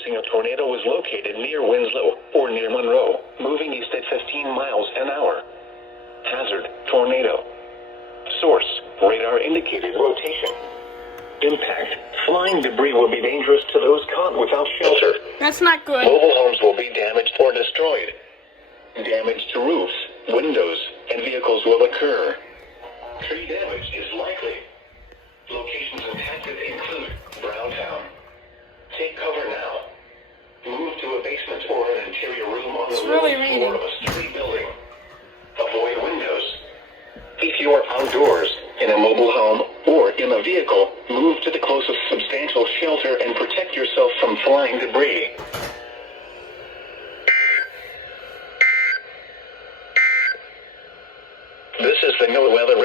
noticing a tornado was located near Winslow or near Monroe, moving east at 15 miles an hour. Hazard, tornado. Source, radar indicated rotation. Impact, flying debris will be dangerous to those caught without shelter. That's not good. Mobile homes will be damaged or destroyed. Damage to roofs, windows, and vehicles will occur. Tree damage is likely. Locations impacted include Browntown. Take cover now. Move to a basement or an interior room on the really lowest raining. floor of a street building. Avoid windows. If you are outdoors, in a mobile home, or in a vehicle, move to the closest substantial shelter and protect yourself from flying debris. This is the NOAA weather